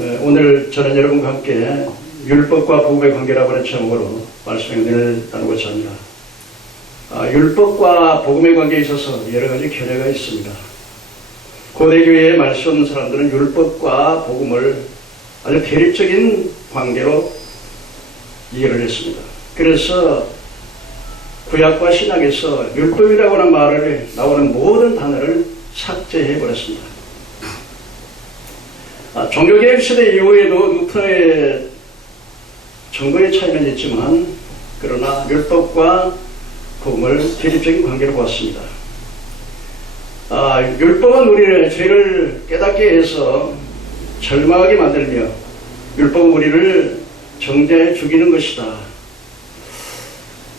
오늘 저는 여러분과 함께 율법과 복음의 관계라고 하는 제목으로 말씀을 나누고자 합니다. 율법과 복음의 관계에 있어서 여러 가지 견해가 있습니다. 고대교회에 말씀 없는 사람들은 율법과 복음을 아주 대립적인 관계로 이해를 했습니다. 그래서 구약과 신약에서 율법이라고 하는 말을 나오는 모든 단어를 삭제해 버렸습니다. 종교개혁 시대 이후에도 루터의 정거의 차이는 있지만 그러나 율법과 복음을 대립적인 관계로 보았습니다. 율법은 우리를 죄를 깨닫게 해서 절망하게 만들며 율법은 우리를 정죄해 죽이는 것이다.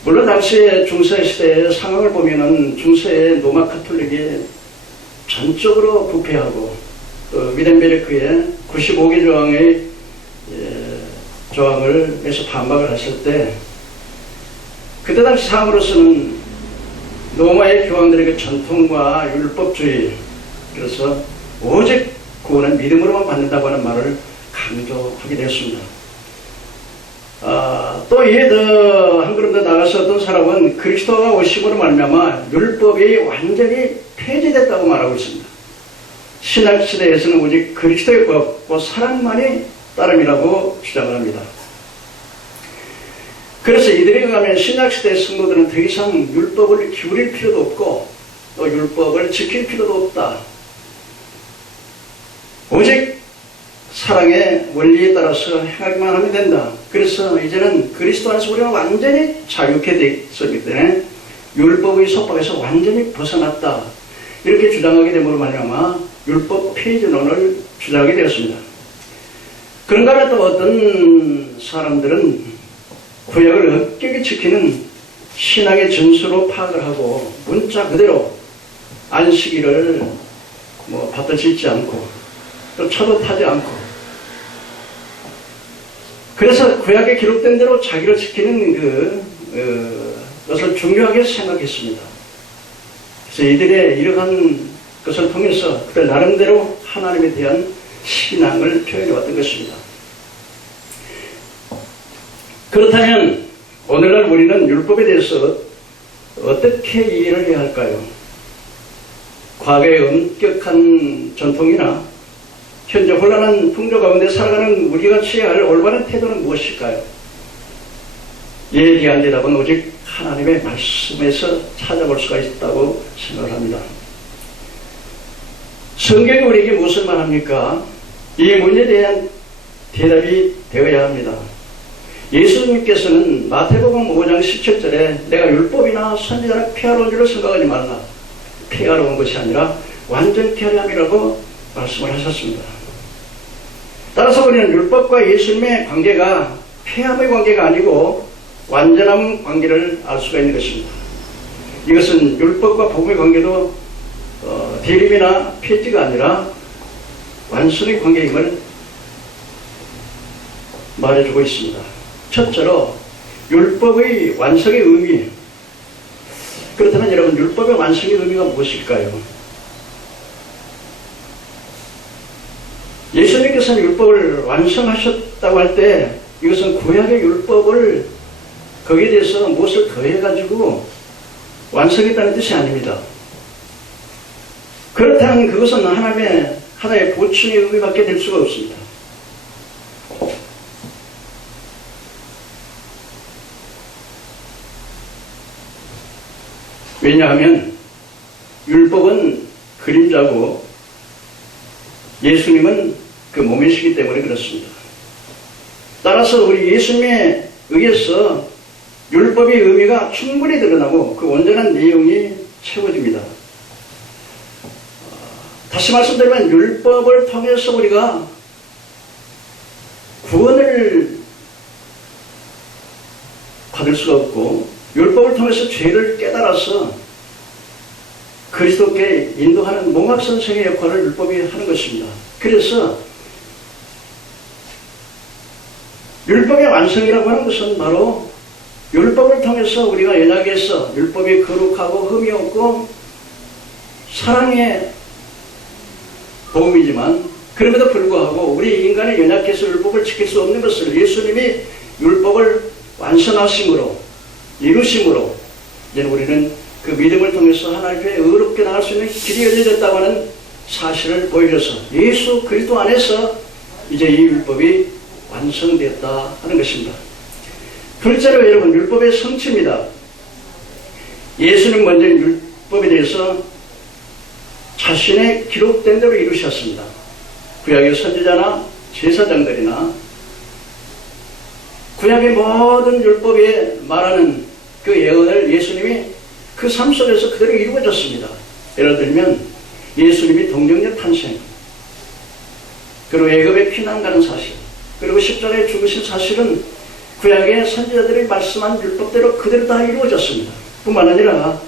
물론 당시의 중세시대의 상황을 보면은 중세의 로마 카톨릭이 전적으로 부패하고 위덴베르크의 95개 조항의 조항을 해서 반박을 했을 때 그때 당시 상으로서는 로마의 교황들에게 전통과 율법주의, 그래서 오직 구원은 믿음으로만 받는다고 하는 말을 강조하게 되었습니다. 또 이에 더 한 걸음 더 나가서 어떤 사람은 그리스도가 오심으로 말미암아 율법이 완전히 폐지됐다고 말하고 있습니다. 신약시대에서는 오직 그리스도의 법과 사랑만이 따름이라고 주장을 합니다. 그래서 이들에 가면 신약시대 성도들은 더 이상 율법을 기울일 필요도 없고 또 율법을 지킬 필요도 없다. 오직 사랑의 원리에 따라서 행하기만 하면 된다. 그래서 이제는 그리스도 안에서 우리가 완전히 자유케 되었기 때문에 율법의 속박에서 완전히 벗어났다. 이렇게 주장하게 됨으로 말미암아 율법 폐지론을 주장하게 되었습니다. 그런가 하면 또 어떤 사람들은 구약을 엄격히 지키는 신앙의 전수로 파악을 하고 문자 그대로 안식일을 밭도 짓지 않고 또 차도 타지 않고 그래서 구약에 기록된 대로 자기를 지키는 것을 중요하게 생각했습니다. 그래서 이들의 이러한 것을 통해서 그들 나름대로 하나님에 대한 신앙을 표현해 왔던 것입니다. 그렇다면 오늘날 우리는 율법에 대해서 어떻게 이해를 해야 할까요? 과거의 엄격한 전통이나 현재 혼란한 풍조 가운데 살아가는 우리가 취해야 할 올바른 태도는 무엇일까요? 이에 대한 대답은 오직 하나님의 말씀에서 찾아볼 수가 있다고 생각을 합니다. 성경이 우리에게 무엇을 말합니까? 이 문제에 대한 대답이 되어야 합니다. 예수님께서는 마태복음 5장 17절에 내가 율법이나 선지자를 폐하러 온 줄로 생각하지 말라. 폐하러 온 것이 아니라 완전케 하려 함이라고 말씀을 하셨습니다. 따라서 우리는 율법과 예수님의 관계가 폐함의 관계가 아니고 완전한 관계를 알 수가 있는 것입니다. 이것은 율법과 복음의 관계도 대립이나 폐지가 아니라 완성의 관계임을 말해주고 있습니다. 첫째로 율법의 완성의 의미. 그렇다면 여러분, 율법의 완성의 의미가 무엇일까요? 예수님께서는 율법을 완성하셨다고 할 때 이것은 구약의 율법을 거기에 대해서 무엇을 더해가지고 완성했다는 뜻이 아닙니다. 그렇다면 그것은 하나의 보충의 의미밖에 될 수가 없습니다. 왜냐하면 율법은 그림자고 예수님은 그 몸이시기 때문에 그렇습니다. 따라서 우리 예수님에 의해서 율법의 의미가 충분히 드러나고 그 온전한 내용이 채워집니다. 다시 말씀드리면 율법을 통해서 우리가 구원을 받을 수가 없고 율법을 통해서 죄를 깨달아서 그리스도께 인도하는 몽학선생의 역할을 율법이 하는 것입니다. 그래서 율법의 완성이라고 하는 것은 바로 율법을 통해서 우리가 연약해서 율법이 거룩하고 흠이 없고 사랑의 복음이지만 그럼에도 불구하고 우리 인간의 연약 율법을 지킬 수 없는 것을 예수님이 율법을 완성하심으로 이루심으로 이제 우리는 그 믿음을 통해서 하나님께 의롭게 나갈 수 있는 길이 열려졌다고 하는 사실을 보여줘서 예수 그리스도 안에서 이제 이 율법이 완성되었다 하는 것입니다. 둘째로 여러분, 율법의 성취입니다. 예수는 먼저 율법에 대해서 자신의 기록된 대로 이루셨습니다. 구약의 선지자나 제사장들이나 구약의 모든 율법에 말하는 그 예언을 예수님이 그 삶 속에서 그대로 이루어졌습니다. 예를 들면 예수님이 동정녀 탄생, 그리고 애굽에 피난 가는 사실, 그리고 십자가에 죽으신 사실은 구약의 선지자들이 말씀한 율법대로 그대로 다 이루어졌습니다. 뿐만 아니라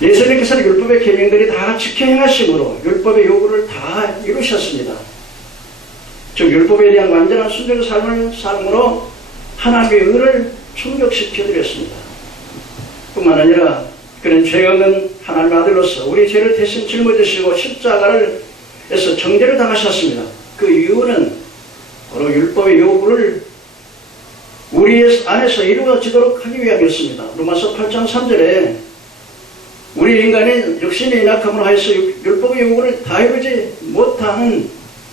예수님께서는 율법의 계명들이 다 지켜 행하심으로 율법의 요구를 다 이루셨습니다. 즉 율법에 대한 완전한 순종의 삶을 삶으로 하나님의 의를 충족시켜 드렸습니다. 뿐만 아니라 그는 죄 없는 하나님의 아들로서 우리 죄를 대신 짊어지시고 십자가에서 정죄를 당하셨습니다. 그 이유는 바로 율법의 요구를 우리 안에서 이루어지도록 하기 위함이었습니다. 로마서 8장 3절에 우리 인간이 욕심의 인악함으로 하여서 율법의 요구를 다 이루지 못하는,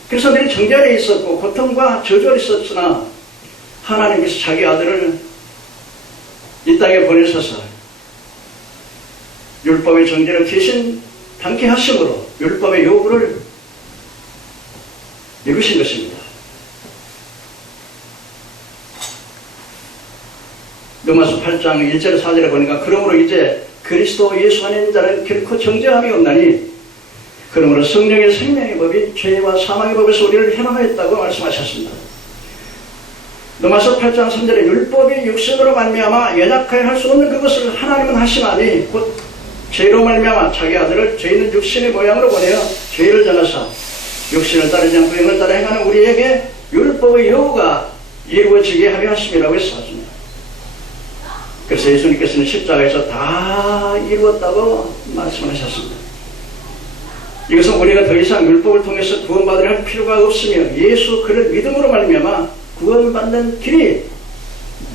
그래서 늘 정죄 아래 있었고 고통과 저주 아래 있었으나 하나님께서 자기 아들을 이 땅에 보내셔서 율법의 정죄를 대신 당케 하심으로 율법의 요구를 이루신 것입니다. 로마서 8장 1절 4절에 보니까 그러므로 이제 그리스도 예수 안에 있는 자는 결코 정죄함이 없나니 그러므로 성령의 생명의 법이 죄와 사망의 법에서 우리를 해방하였다고 말씀하셨습니다. 로마서 8장 3절에 율법이 육신으로 말미암아 연약하여 할 수 없는 그것을 하나님은 하시나니 곧 죄로 말미암아 자기 아들을 죄 있는 육신의 모양으로 보내어 죄를 정하사 육신을 따르지 않고 영을 따라 행하는 우리에게 율법의 요구가 이루어지게 하려 하심이라고 했습니다. 그래서 예수님께서는 십자가에서 다 이루었다고 말씀하셨습니다. 이것은 우리가 더 이상 율법을 통해서 구원받으려 할 필요가 없으며 예수 그를 믿음으로 말미암아 구원받는 길이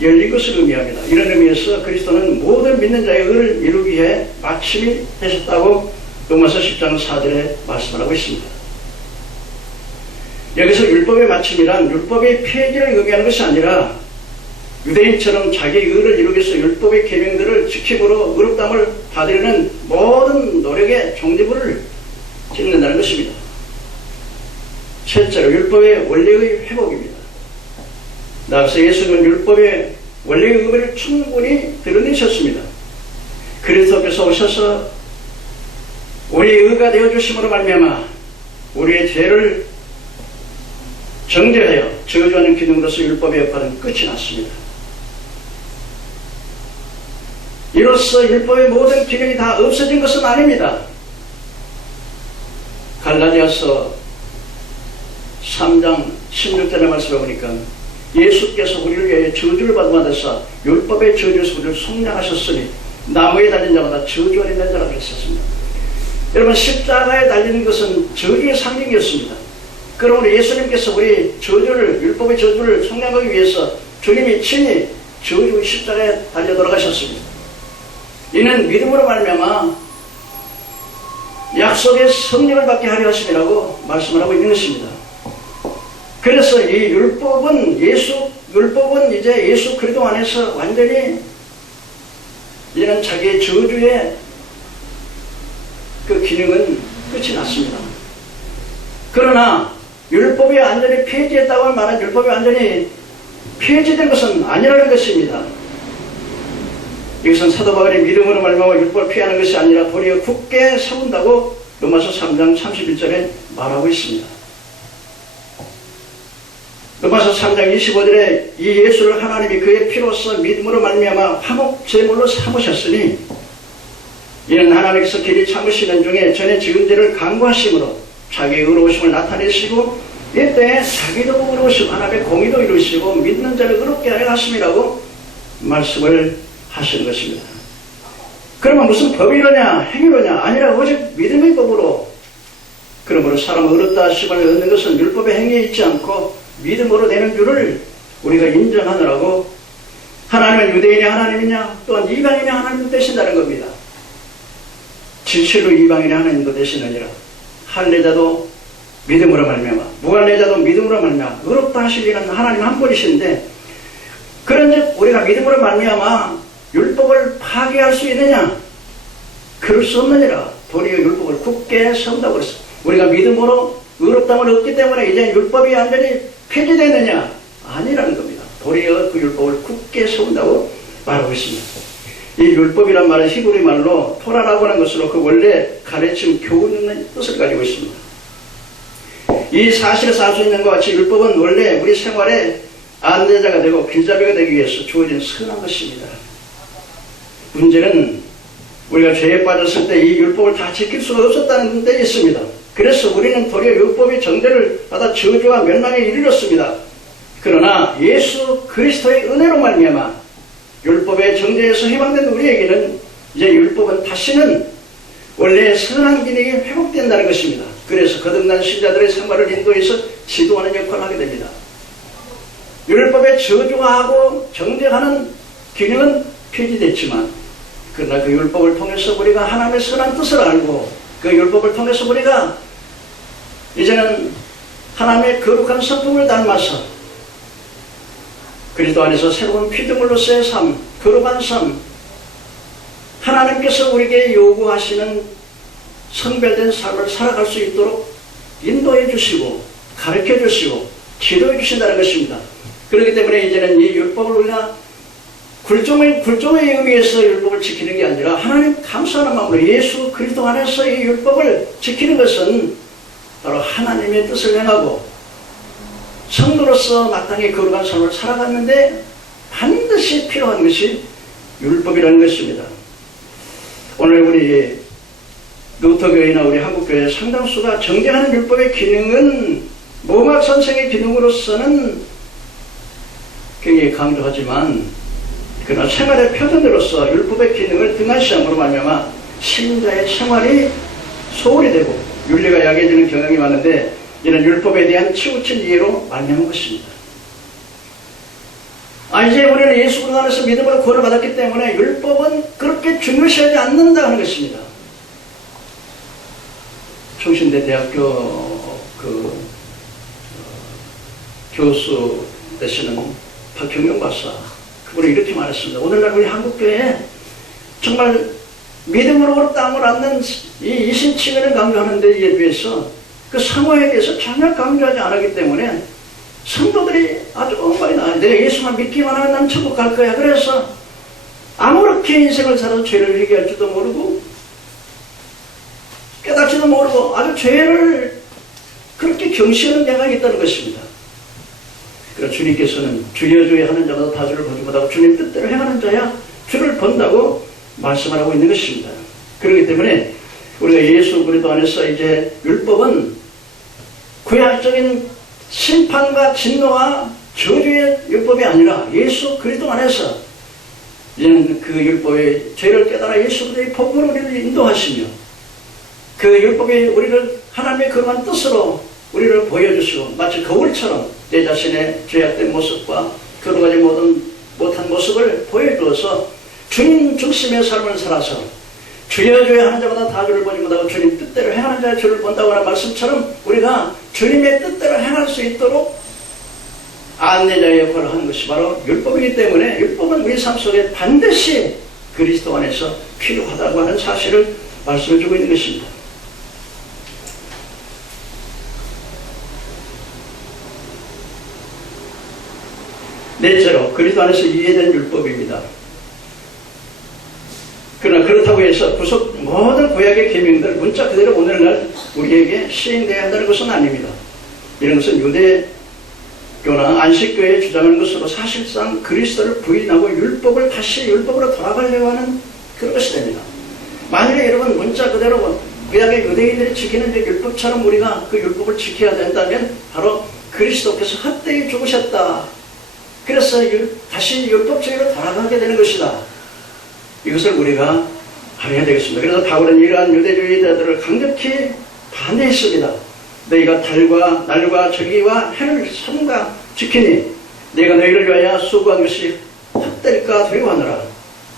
열린 것을 의미합니다. 이런 의미에서 그리스도는 모든 믿는 자의 의를 이루기 위해 마침이 되셨다고 로마서 10장 4절에 말씀을 하고 있습니다. 여기서 율법의 마침이란 율법의 폐기를 의미하는 것이 아니라 유대인처럼 자기의 의를 이루기 위해서 율법의 계명들을 지킴으로 의롭다함을 받으려는 모든 노력의 종지부를 찍는다는 것입니다. 셋째로 율법의 원리의 회복입니다. 나아가서 예수님은 율법의 원리의 의미를 충분히 드러내셨습니다. 그리스도께서 오셔서 우리의 의가 되어주심으로 말미암아 우리의 죄를 정죄하여 저주하는 기능으로서 율법의 역할은 끝이 났습니다. 이로써 율법의 모든 기능이 다 없어진 것은 아닙니다. 갈라디아서 3장 16절의 말씀을 보니까 예수께서 우리를 위해 저주를 받으사 율법의 저주에서 우리를 속량하셨으니 나무에 달린 자마다 저주 아래 있는 자라고 했었습니다. 여러분, 십자가에 달리는 것은 저주의 상징이었습니다. 그러므로 예수님께서 우리 저주를, 율법의 저주를 속량하기 위해서 주님이 친히 저주의 십자가에 달려 돌아가셨습니다. 이는 믿음으로 말미암아 약속의 성령을 받게 하려 하심이라고 말씀을 하고 있는 것입니다. 그래서 이 율법은 이제 예수 그리스도 안에서 완전히 이는 자기의 저주의 그 기능은 끝이 났습니다. 그러나 율법이 완전히 폐지했다고 말한 율법이 완전히 폐지된 것은 아니라는 것입니다. 이것은 사도 바울이 믿음으로 말미암아 율법을 피하는 것이 아니라 도리어 굳게 세운다고 로마서 3장 31절에 말하고 있습니다. 로마서 3장 25절에 이 예수를 하나님이 그의 피로써 믿음으로 말미암아 화목 제물로 삼으셨으니 이는 하나님께서 길이 참으시는 중에 전에 지은 죄를 간구하심으로 자기의 의로우심을 나타내시고 이때 자기도 의로우시고 하나님의 공의도 이루시고 믿는 자를 의롭게 하려 하심이라고 말씀을 하시는 것입니다. 그러면 무슨 법이로냐 행위로냐 아니라 오직 믿음의 법으로 그러므로 사람은 의롭다 하심을 얻는 것은 율법의 행위에 있지 않고 믿음으로 되는 줄을 우리가 인정하느라고 하나님은 유대인이 하나님이냐 또한 이방인이 하나님도 되신다는 겁니다. 진실로 이방인이 하나님도 되시느니라. 할례자도 믿음으로 말미암아 무할례자도 믿음으로 말미암아 의롭다 하실 이는 하나님 한 분이신데, 그런즉 우리가 믿음으로 말미암아 율법을 파괴할 수 있느냐? 그럴 수 없느니라. 도리어 율법을 굳게 세운다고 그랬어. 우리가 믿음으로 의롭다함을 얻기 때문에 이제 율법이 완전히 폐지되느냐? 아니라는 겁니다. 도리어 그 율법을 굳게 세운다고 말하고 있습니다. 이 율법이란 말은 히브리 말로 토라라고 하는 것으로 그 원래 가르침, 교훈의 뜻을 가지고 있습니다. 이 사실을 알 수 있는 것 같이 율법은 원래 우리 생활에 안내자가 되고 길잡이가 되기 위해서 주어진 선한 것입니다. 문제는 우리가 죄에 빠졌을 때 이 율법을 다 지킬 수가 없었다는 데 있습니다. 그래서 우리는 도리어 율법의 정죄를 받아 저주와 멸망에 이르렀습니다. 그러나 예수 그리스도의 은혜로 말미암아 율법의 정죄에서 해방된 우리에게는 이제 율법은 다시는 원래 선한 기능이 회복된다는 것입니다. 그래서 거듭난 신자들의 생활을 인도해서 지도하는 역할을 하게 됩니다. 율법의 저주하고 정죄하는 기능은 폐지됐지만, 그러나 그 율법을 통해서 우리가 하나님의 선한 뜻을 알고 그 율법을 통해서 우리가 이제는 하나님의 거룩한 성품을 닮아서 그리스도 안에서 새로운 피조물로서의 삶, 거룩한 삶, 하나님께서 우리에게 요구하시는 성별된 삶을 살아갈 수 있도록 인도해 주시고 가르쳐 주시고 지도해 주신다는 것입니다. 그렇기 때문에 이제는 이 율법을 우리가 굴종의 의미에서 율법을 지키는 게 아니라 하나님 감사하는 마음으로 예수 그리스도 안에서 이 율법을 지키는 것은 바로 하나님의 뜻을 행하고 성도로서 마땅히 거룩한 삶을 살아갔는데 반드시 필요한 것이 율법이라는 것입니다. 오늘 우리 루터교회나 우리 한국교회 상당수가 정죄하는 율법의 기능은 모막 선생의 기능으로서는 굉장히 강조하지만, 그러나 생활의 표현으로서 율법의 기능을 등한시함으로 말미암아 신자의 생활이 소홀히 되고 윤리가 약해지는 경향이 많은데, 이는 율법에 대한 치우친 이해로 말미암은 것입니다. 이제 우리는 예수 그리스도 안에서 믿음으로 구원을 받았기 때문에 율법은 그렇게 중요시하지 않는다 하는 것입니다. 충신대 대학교 교수 되시는 박형영 박사, 그분이 이렇게 말했습니다. 오늘날 우리 한국교회에 정말 믿음으로 어렵다함을 않는 이 이신칭의를 강조하는 데에 비해서 그 상호에 대해서 전혀 강조하지 않았기 때문에 성도들이 아주 많이 나아요. 내가 예수만 믿기만 하면 난 천국 갈 거야. 그래서 아무렇게 인생을 살아서 죄를 회개할 줄도 모르고 깨닫지도 모르고 아주 죄를 그렇게 경시하는 경향이 있다는 것입니다. 그래서 주님께서는 주여 주여 하는 자마다 다 주를 보지 못하고 주님 뜻대로 행하는 자야 주를 본다고 말씀을 하고 있는 것입니다. 그렇기 때문에 우리가 예수 그리스도 안에서 이제 율법은 구약적인 심판과 진노와 저주의 율법이 아니라 예수 그리스도 안에서 이제는 그 율법의 죄를 깨달아 예수 그리스도의 복음으로 우리를 인도하시며 그 율법이 우리를 하나님의 거룩한 뜻으로 우리를 보여주시고 마치 거울처럼 내 자신의 죄악된 모습과 거룩하지 못한 모습을 보여주어서 주님 중심의 삶을 살아서 주여 주여 하는 자마다 다 주를 보지 못하고 주님 뜻대로 행하는 자의 주를 본다고 하는 말씀처럼 우리가 주님의 뜻대로 행할 수 있도록 안내자의 역할을 하는 것이 바로 율법이기 때문에 율법은 우리 삶 속에 반드시 그리스도 안에서 필요하다고 하는 사실을 말씀해 주고 있는 것입니다. 넷째로 그리스도 안에서 이해된 율법입니다. 그러나 그렇다고 해서 모든 구약의 계명들 문자 그대로 오늘날 우리에게 시행되어야 한다는 것은 아닙니다. 이런 것은 유대교나 안식교에 주장하는 것으로 사실상 그리스도를 부인하고 율법을 다시 율법으로 돌아가려고 하는 그런 것이 됩니다. 만약에 여러분 문자 그대로 구약의 유대인들이 지키는 율법처럼 우리가 그 율법을 지켜야 된다면 바로 그리스도께서 헛되이 죽으셨다. 그래서 다시 율법주의로 돌아가게 되는 것이다. 이것을 우리가 알아야 되겠습니다. 그래서 바울은 이러한 유대주의자들을 강력히 반대했습니다. 너희가 달과 날과 저기와 해를 삼가 지키니 내가 너희를 위하여 수고한 것이 헛될까 두려워하노라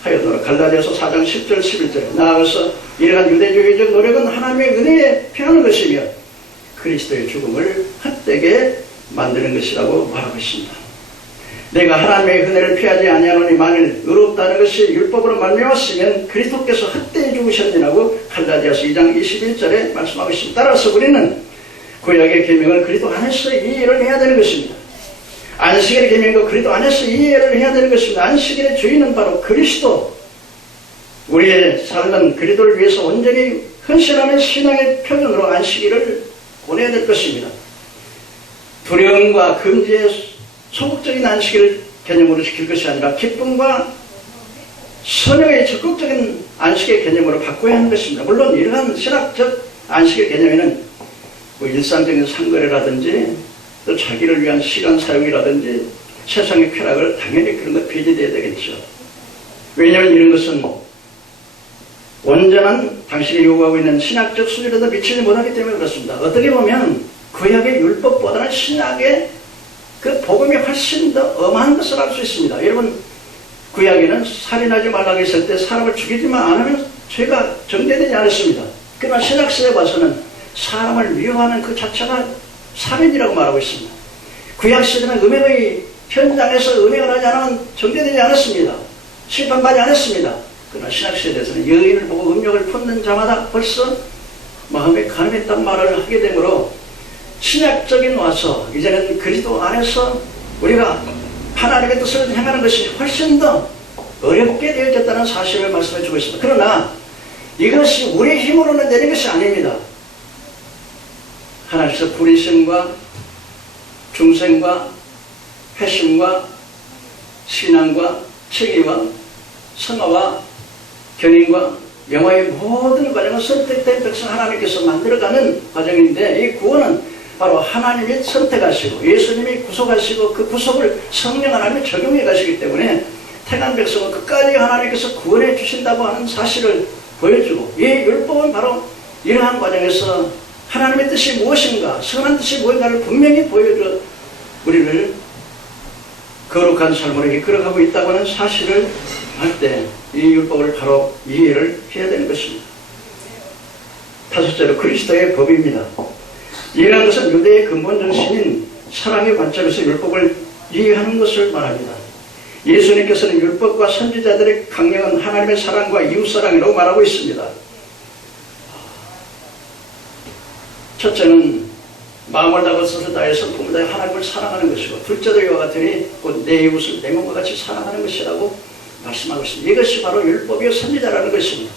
하여도록. 갈라디아서 4장 10절 11절. 나아가서 이러한 유대주의적 노력은 하나님의 은혜에 피하는 것이며 그리스도의 죽음을 헛되게 만드는 것이라고 말하고 있습니다. 내가 하나님의 은혜를 피하지 아니하노니 만일 의롭다는 것이 율법으로 말미암았으면 그리스도께서 헛되이 죽으셨느냐고 갈라디아서 2장 21절에 말씀하고 있습니다. 따라서 우리는 구약의 계명을 그리스도 안에서 이해를 해야 되는 것입니다. 안식일의 계명도 그리스도 안에서 이해를 해야 되는 것입니다. 안식일의 주인은 바로 그리스도. 우리의 삶은 그리스도를 위해서 온전히 헌신하는 신앙의 표현으로 안식일을 보내야 될 것입니다. 두려움과 금지의 소극적인 안식일 개념으로 지킬 것이 아니라 기쁨과 선영의 적극적인 안식의 개념으로 바꿔야 하는 것입니다. 물론 이러한 신학적 안식의 개념에는 뭐 일상적인 상거래라든지 또 자기를 위한 시간 사용이라든지 세상의 쾌락을 당연히 그런 것 배제돼야 되겠죠. 왜냐하면 이런 것은 온전한 당신이 요구하고 있는 신학적 수준에도 미치지 못하기 때문에 그렇습니다. 어떻게 보면 구약의 율법보다는 신학의 그 복음이 훨씬 더 엄한 것을 알 수 있습니다. 여러분, 구약에는 살인하지 말라고 했을 때 사람을 죽이지만 않으면 죄가 정죄되지 않았습니다. 그러나 신약시대에 봐서는 사람을 미워하는 그 자체가 살인이라고 말하고 있습니다. 구약시대는 음행의 현장에서 음행을 하지 않으면 정죄되지 않았습니다. 심판받지 않았습니다. 그러나 신약시대에서는 여인을 보고 음욕을 품는 자마다 벌써 마음에 가늠했단 말을 하게 되므로 신약적인 와서 이제는 그리스도 안에서 우리가 하나님의 뜻을 행하는 것이 훨씬 더 어렵게 되어졌다는 사실을 말씀해 주고 있습니다. 그러나 이것이 우리의 힘으로는 되는 것이 아닙니다. 하나님께서 불의심과 중생과 회심과 신앙과 책임과 성화와 견인과 영화의 모든 과정은 선택된 백성 하나님께서 만들어가는 과정인데, 이 구원은 바로 하나님이 선택하시고 예수님이 구속하시고 그 구속을 성령 하나님이 적용해 가시기 때문에 택한 백성은 끝까지 하나님께서 구원해 주신다고 하는 사실을 보여주고, 이 율법은 바로 이러한 과정에서 하나님의 뜻이 무엇인가, 선한 뜻이 무엇인가를 분명히 보여줘 우리를 거룩한 삶으로 이끌어가고 있다고 하는 사실을 할 때 이 율법을 바로 이해를 해야 되는 것입니다. 다섯째로 그리스도의 법입니다. 이러한 것은 유대의 근본 정신인 사랑의 관점에서 율법을 이해하는 것을 말합니다. 예수님께서는 율법과 선지자들의 강령은 하나님의 사랑과 이웃사랑이라고 말하고 있습니다. 첫째는 마음을 다하고 뜻을 다해 성품을 다해 하나님을 사랑하는 것이고, 둘째도 이와 같으니 곧 내 이웃을 내 몸과 같이 사랑하는 것이라고 말씀하고 있습니다. 이것이 바로 율법이요 선지자라는 것입니다.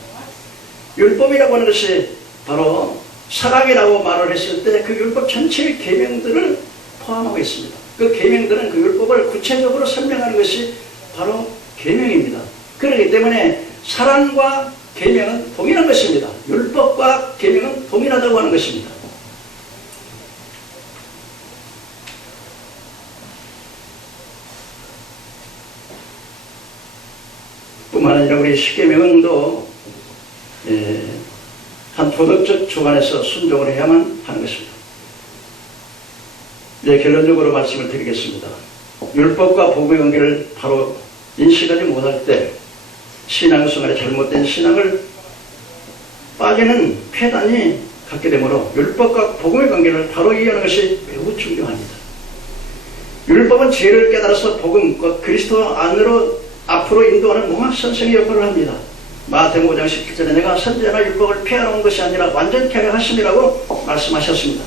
율법이라고 하는 것이 바로 사랑이라고 말을 했을 때 그 율법 전체의 계명들을 포함하고 있습니다. 그 계명들은 그 율법을 구체적으로 설명하는 것이 바로 계명입니다. 그렇기 때문에 사랑과 계명은 동일한 것입니다. 율법과 계명은 동일하다고 하는 것입니다. 뿐만 아니라 우리 십계명도 한 도덕적 주관에서 순종을 해야만 하는 것입니다. 이제 결론적으로 말씀을 드리겠습니다. 율법과 복음의 관계를 바로 인식하지 못할 때 신앙생활에 잘못된 신앙을 빠지는 폐단이 갖게 되므로 율법과 복음의 관계를 바로 이해하는 것이 매우 중요합니다. 율법은 죄를 깨달아서 복음과 그리스도 안으로 앞으로 인도하는 몽학선생의 역할을 합니다. 마태복음 5장 17절에 내가 선지자나 율법을 폐하는 것이 아니라 완전케 하려 하심이라고 말씀하셨습니다.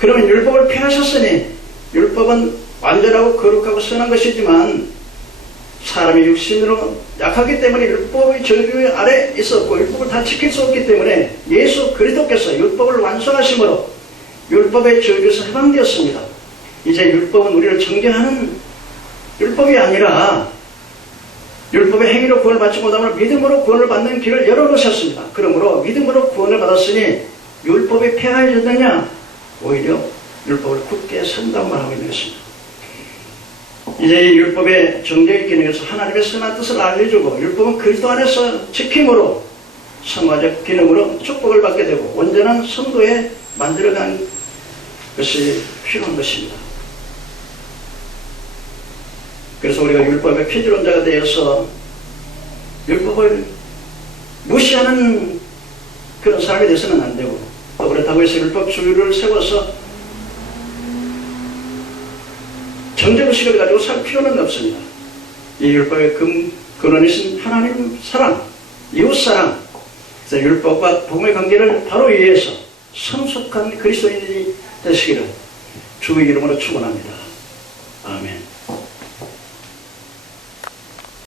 그러면 율법을 폐하셨으니 율법은 완전하고 거룩하고 선한 것이지만 사람이 육신으로 약하기 때문에 율법의 저주 아래 있었고 율법을 다 지킬 수 없기 때문에 예수 그리스도께서 율법을 완성하심으로 율법의 저주에서 해방되었습니다. 이제 율법은 우리를 정죄하는 율법이 아니라 율법의 행위로 구원을 받지 못하면 믿음으로 구원을 받는 길을 열어놓으셨습니다. 그러므로 믿음으로 구원을 받았으니 율법이 폐하여졌느냐? 오히려 율법을 굳게 선담만 하고 있는 것입니다. 이제 이 율법의 정죄의 기능에서 하나님의 선한 뜻을 알려주고 율법은 그리스도 안에서 지킴으로 성화적 기능으로 축복을 받게 되고 온전한 성도에 만들어간 것이 필요한 것입니다. 그래서 우리가 율법의 피지론자가 되어서 율법을 무시하는 그런 사람이 되서는 안 되고, 또 그렇다고 해서 율법 주의를 세워서 정죄의식을 가지고 살 필요는 없습니다. 이 율법의 근원이신 하나님 사랑, 이웃 사랑, 그래서 율법과 복음의 관계를 바로 이해해서 성숙한 그리스도인이 되시기를 주의 이름으로 축원합니다. 아멘.